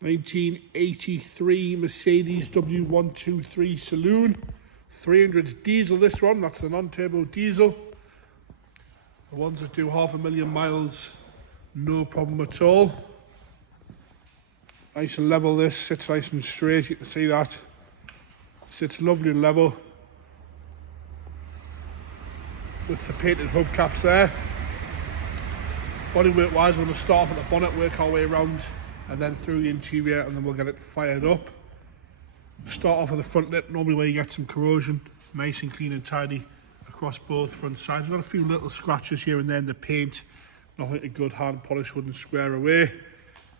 1983 Mercedes W123 Saloon. 300 diesel this one, that's a non-turbo diesel. The ones that do 500,000 miles, no problem at all. Nice and level, this sits nice and straight, you can see that. Sits lovely and level. With the painted hubcaps there. Bodywork wise, we're going to start off at the bonnet, work our way around and then through the interior, and then we'll get it fired up. Start off with the front lip, normally where you get some corrosion, nice and clean and tidy across both front sides. We've got a few little scratches here and there in the paint, nothing a good hand polish wouldn't square away.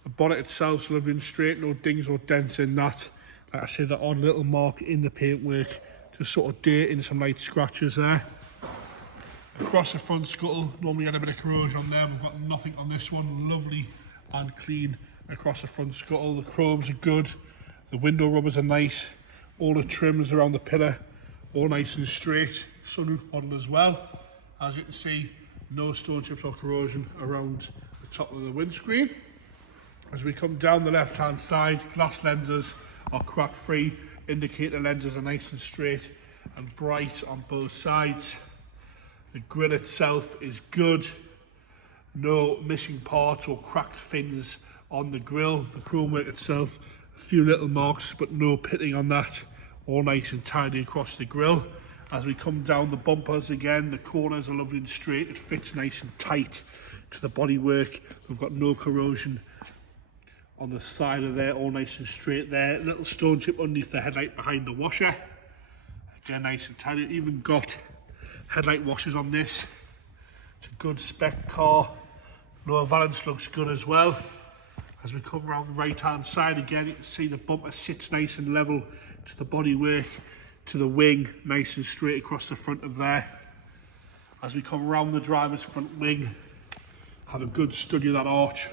The bonnet itself is lovely and straight, no dings or dents in that. Like I said, that odd little mark in the paintwork, just sort of dating some light scratches there. Across the front scuttle, normally get a bit of corrosion on there, we've got nothing on this one, lovely and clean across the front scuttle. The chromes are good, the window rubbers are nice, all the trims around the pillar, all nice and straight. Sunroof model as well. As you can see, no stone chips or corrosion around the top of the windscreen. As we come down the left hand side, glass lenses are crack free, indicator lenses are nice and straight and bright on both sides. The grille itself is good, no missing parts or cracked fins on the grille. The chrome work itself, a few little marks but no pitting on that, all nice and tidy across the grille. As we come down the bumpers again, the corners are lovely and straight, it fits nice and tight to the bodywork. We've got no corrosion on the side of there, all nice and straight there. Little stone chip underneath the headlight behind the washer, again nice and tidy. Even got headlight washers on this. It's a good spec car. Lower valance looks good as well. As we come around the right hand side again, you can see the bumper sits nice and level to the bodywork, to the wing, nice and straight across the front of there. As we come around the driver's front wing, have a good study of that arch.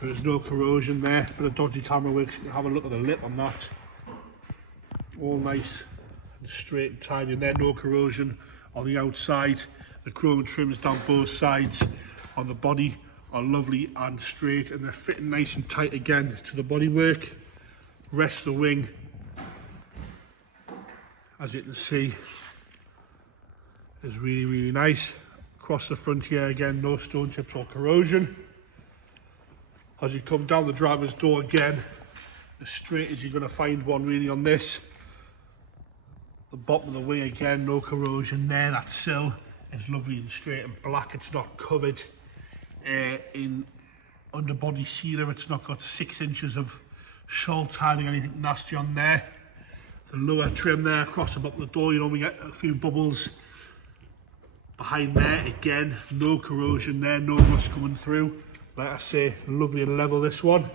There's no corrosion there, but a dodgy camera works. You can have a look at the lip on that. All nice and straight and tidy in there, no corrosion on the outside. The chrome trims down both sides on the body are lovely and straight, and they're fitting nice and tight again to the bodywork. Rest of the wing, as you can see, is really nice. Across the front here again, no stone chips or corrosion. As you come down the driver's door again, as straight as you're going to find one really on this. The bottom of the wing again, no corrosion there. That sill is lovely and straight and black. It's not covered in underbody sealer. It's not got 6 inches of shoal tiling, anything nasty on there. The lower trim there across the bottom of the door, you normally get a few bubbles behind there. Again, no corrosion there, no rust coming through. Like I say, lovely and level this one.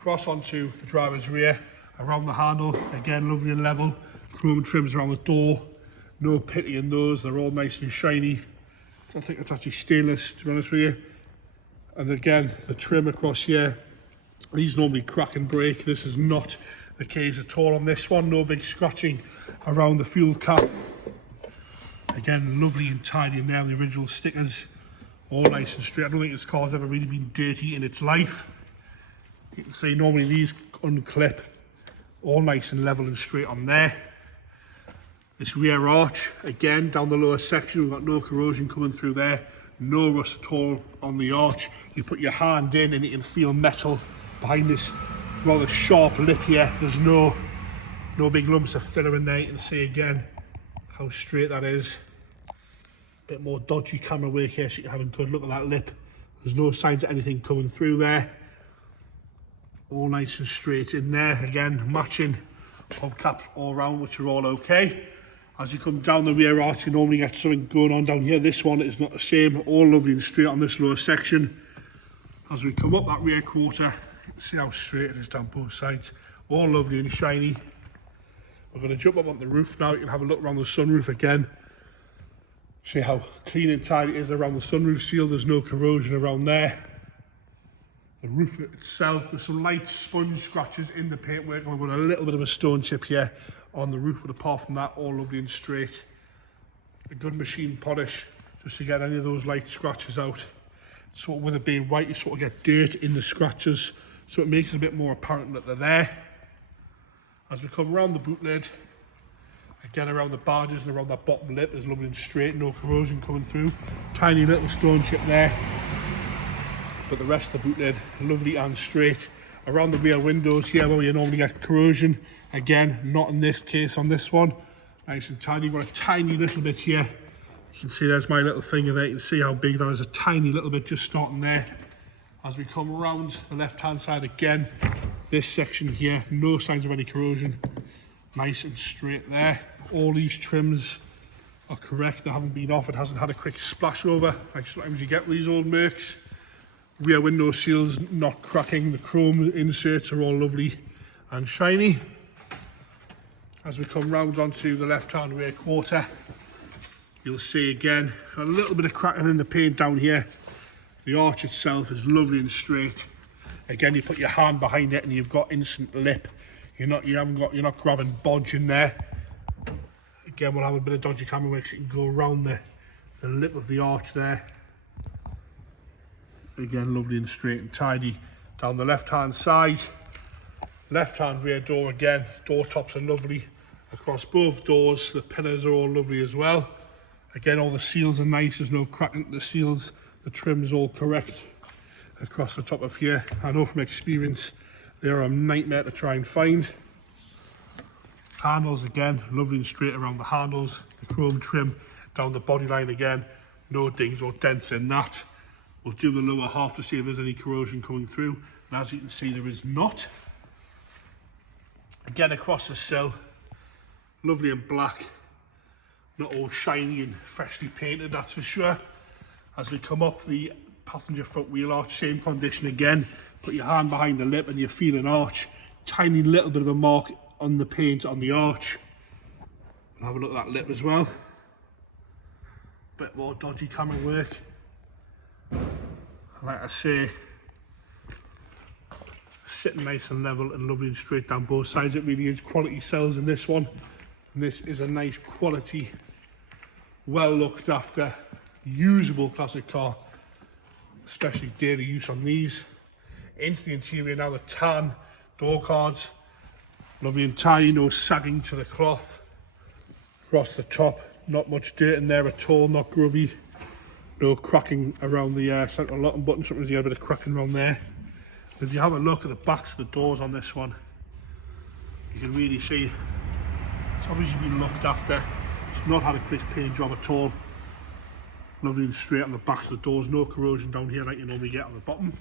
Cross onto the driver's rear, around the handle, again lovely and level. Chrome trims around the door, no pitty in those, they're all nice and shiny. I don't think it's actually stainless, to be honest with you. And again, the trim across here, these normally crack and break. This is not the case at all on this one. No big scratching around the fuel cap. Again, lovely and tidy in there, the original stickers, all nice and straight. I don't think this car's ever really been dirty in its life. You can see normally these unclip, all nice and level and straight on there. This rear arch, again, down the lower section, we've got no corrosion coming through there, no rust at all on the arch. You put your hand in and you can feel metal behind this rather sharp lip here. There's no big lumps of filler in there. You can see again how straight that is. A bit more dodgy camera work here so you can have a good look at that lip. There's no signs of anything coming through there. All nice and straight in there. Again, matching hubcaps all around, which are all okay. As you come down the rear arch, you normally get something going on down here. This one is not the same, all lovely and straight on this lower section. As we come up that rear quarter, you can see how straight it is down both sides. All lovely and shiny. We're going to jump up on the roof now. You can have a look around the sunroof again. See how clean and tidy it is around the sunroof seal. There's no corrosion around there. The roof itself, there's some light sponge scratches in the paintwork. We've got a little bit of a stone chip here on the roof, but apart from that, all lovely and straight. A good machine polish just to get any of those light scratches out. Sort of with it being white, you sort of get dirt in the scratches. so it makes it a bit more apparent that they're there. As we come around the boot lid, again around the badges and around that bottom lip is lovely and straight, no corrosion coming through. Tiny little stone chip there, but the rest of the boot lid lovely and straight. Around the rear windows here where you normally get corrosion, again not in this case on this one. Nice and tiny. You've got a tiny little bit here. You can see there's my little finger there. You can see how big that is, a tiny little bit just starting there. As we come around the left hand side again, this section here, no signs of any corrosion. Nice and straight there. All these trims are correct. They haven't been off. It hasn't had a quick splash over like sometimes you get with these old Mercs. Rear window seals not cracking. The chrome inserts are all lovely and shiny. As we come round onto the left hand rear quarter, you'll see again a little bit of cracking in the paint down here. The arch itself is lovely and straight. Again, you put your hand behind it and you've got instant lip. You're not grabbing bodge in there. Again, we'll have a bit of dodgy camera work so you can go around the lip of the arch there. Again, lovely and straight and tidy. Down the left hand side, left hand rear door again. Door tops are lovely across both doors. The pillars are all lovely as well. Again, all the seals are nice. There's no cracking in the seals. The trim is all correct across the top of here. I know from experience they're a nightmare to try and find. Handles again, lovely and straight around the handles. The chrome trim down the body line again. No dings or dents in that. We'll do the lower half to see if there's any corrosion coming through. And as you can see, there is not. Again, across the sill, lovely and black. Not all shiny and freshly painted, that's for sure. As we come up the passenger front wheel arch, same condition again. Put your hand behind the lip and you feel an arch. Tiny little bit of a mark on the paint on the arch. We'll have a look at that lip as well. Bit more dodgy camera work. Like I say, sitting nice and level and lovely and straight down both sides. It really is quality cells in this one. And this is a nice quality, well looked after, usable classic car, especially daily use on these. Into the interior now, the tan door cards, lovely and tidy, no sagging to the cloth. Across the top, not much dirt in there at all, not grubby. No cracking around the central locking button, sometimes you get a bit of cracking around there. If you have a look at the backs of the doors on this one, you can really see it's obviously been looked after. It's not had a quick paint job at all. Lovely and straight on the backs of the doors, no corrosion down here like you normally get on the bottom.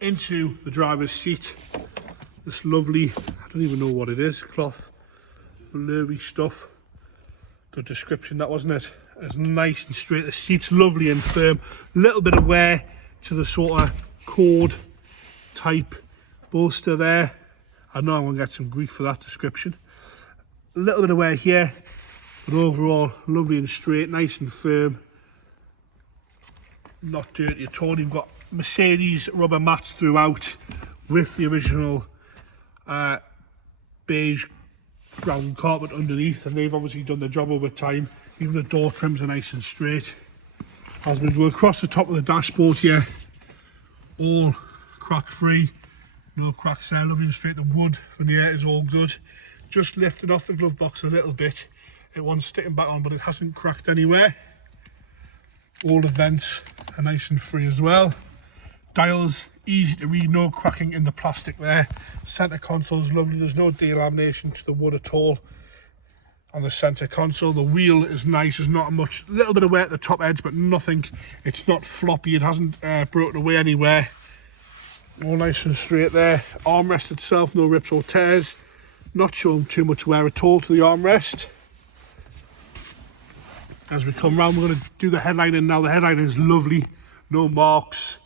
Into the driver's seat, this lovely, I don't even know what it is, cloth, velour-y stuff. Good description that, wasn't it? It's nice and straight, the seat's lovely and firm. A little bit of wear to the sort of cord type bolster there. I know I'm going to get some grief for that description. A little bit of wear here, but overall lovely and straight, nice and firm. Not dirty at all. You've got Mercedes rubber mats throughout with the original beige ground carpet underneath, and they've obviously done the job over time. Even the door trims are nice and straight. As we go across the top of the dashboard here, all crack free, no cracks there, lovely and straight. The wood veneer is all good. Just lifted off the glove box a little bit. It wants sticking back on, but it hasn't cracked anywhere. All the vents are nice and free as well. Dials, easy to read, no cracking in the plastic there. Centre console is lovely, there's no delamination to the wood at all on the centre console. The wheel is nice, there's not much, a little bit of wear at the top edge, but nothing. It's not floppy, it hasn't broken away anywhere. All nice and straight there. Armrest itself, no rips or tears. Not showing too much wear at all to the armrest. As we come round, we're going to do the headliner now. The headliner is lovely, no marks,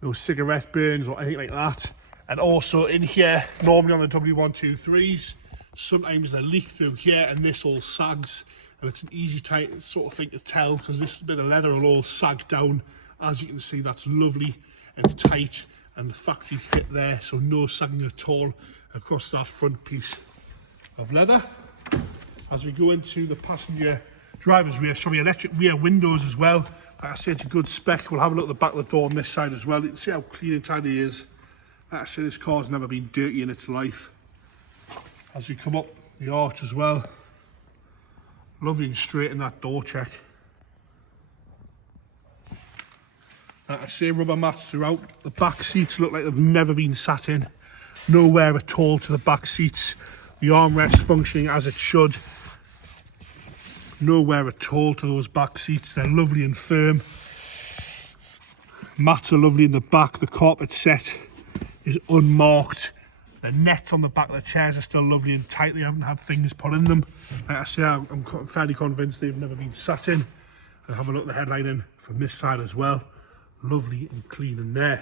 no cigarette burns or anything like that. And also in here, normally on the W123s, sometimes they leak through here and this all sags, and it's an easy tight sort of thing to tell because this bit of leather will all sag down. As you can see, that's lovely and tight and the factory fit there, so no sagging at all across that front piece of leather. As we go into the passenger driver's rear, sorry, electric rear windows as well. Like I say, it's a good spec. We'll have a look at the back of the door on this side as well. You can see how clean and tidy it is. Actually, this car's never been dirty in its life. As we come up the arch as well, lovely and straight in that door check. Like I say, rubber mats throughout. The back seats look like they've never been sat in. No wear at all to the back seats. The armrest functioning as it should. No wear at all to those back seats. They're lovely and firm. Mats are lovely in the back. The carpet set is unmarked. The nets on the back of the chairs are still lovely and tight. They haven't had things put in them. Like I say, I'm fairly convinced they've never been sat in. I'll have a look at the headlining from this side as well. Lovely and clean in there.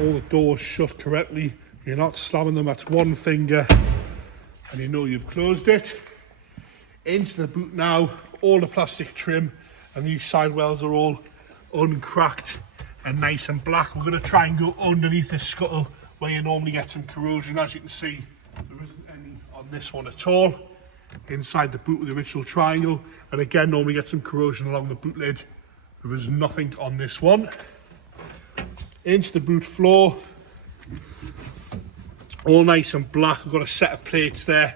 All the doors shut correctly. You're not slamming them. That's one finger and you know you've closed it. Into the boot now. All the plastic trim and these side wells are all uncracked and nice and black. We're going to try and go underneath this scuttle where you normally get some corrosion. As you can see, there isn't any on this one at all. Inside the boot with the original triangle, and again normally get some corrosion along the boot lid. There is nothing on this one. Into the boot floor, all nice and black. We've got a set of plates there,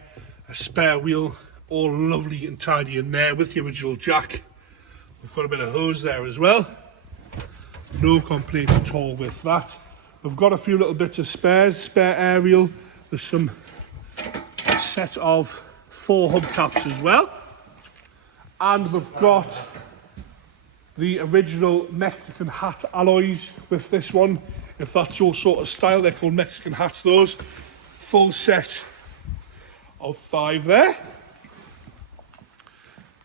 a spare wheel, all lovely and tidy in there with the original jack. We've got a bit of hose there as well. No complaints at all with that. We've got a few little bits of spares, spare aerial. There's some set of 4 hubcaps as well. And we've got the original Mexican hat alloys with this one. If that's your sort of style, they're called Mexican hats, those. Full set of 5 there.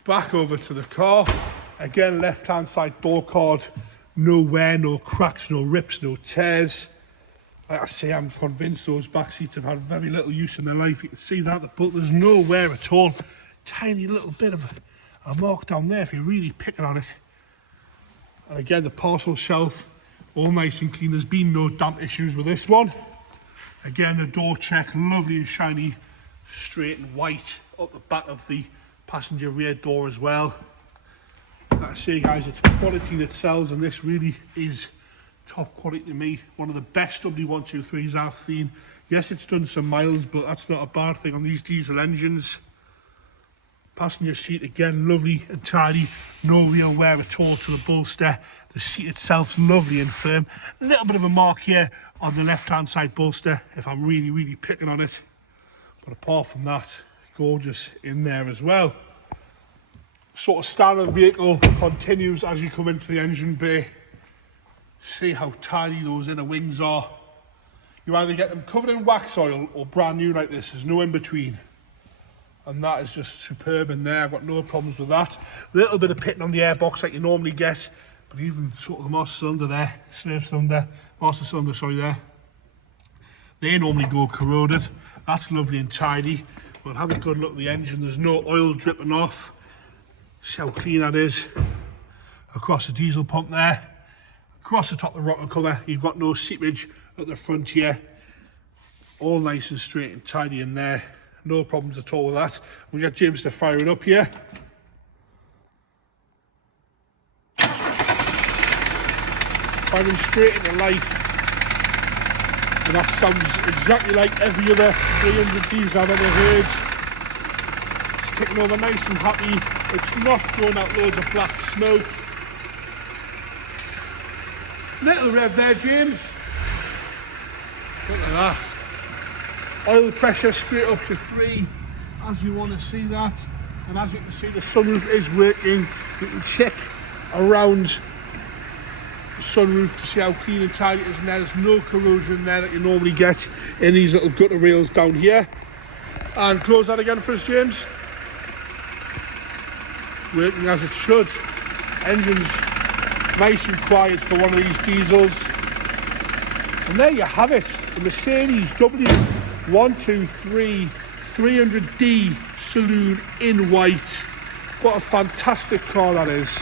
Back over to the car. Again, left-hand side door card. No wear, no cracks, no rips, no tears. Like I say, I'm convinced those back seats have had very little use in their life. You can see that, but there's no wear at all. Tiny little bit of a mark down there if you're really picking on it. And again, the parcel shelf, all nice and clean. There's been no damp issues with this one. Again, the door check, lovely and shiny, straight and white up the back of the passenger rear door as well. Like I say, guys, it's quality that sells, and this really is top quality to me. One of the best W123s I've seen. Yes, it's done some miles, but that's not a bad thing on these diesel engines. Passenger seat, again, lovely and tidy. No real wear at all to the bolster. The seat itself's lovely and firm. A little bit of a mark here on the left-hand side bolster if I'm really picking on it. But apart from that, gorgeous in there as well. Sort of standard vehicle continues as you come into the engine bay. See how tidy those inner wings are. You either get them covered in wax oil or brand new like this. There's no in between. And that is just superb in there. I've got no problems with that. A little bit of pitting on the airbox like you normally get, but even sort of the master cylinder there, master cylinder, sorry, there. They normally go corroded. That's lovely and tidy. But have a good look at the engine. There's no oil dripping off. See how clean that is. Across the diesel pump there. Across the top of the rocker cover, you've got no seepage at the front here. All nice and straight and tidy in there. No problems at all with that. We got James to fire it up here. Firing straight into life. And that sounds exactly like every other 300 diesel I've ever heard. It's ticking over nice and happy. It's not throwing out loads of black smoke. Little rev there, James. Look at that. Oil pressure straight up to 3, as you want to see that. And as you can see, the sunroof is working. You can check around the sunroof to see how clean and tidy it is in there. There's no corrosion there that you normally get in these little gutter rails down here. And close that again for us, James. Working as it should. Engine's nice and quiet for one of these diesels. And there you have it, the Mercedes W123 300D Saloon in white. What a fantastic car that is.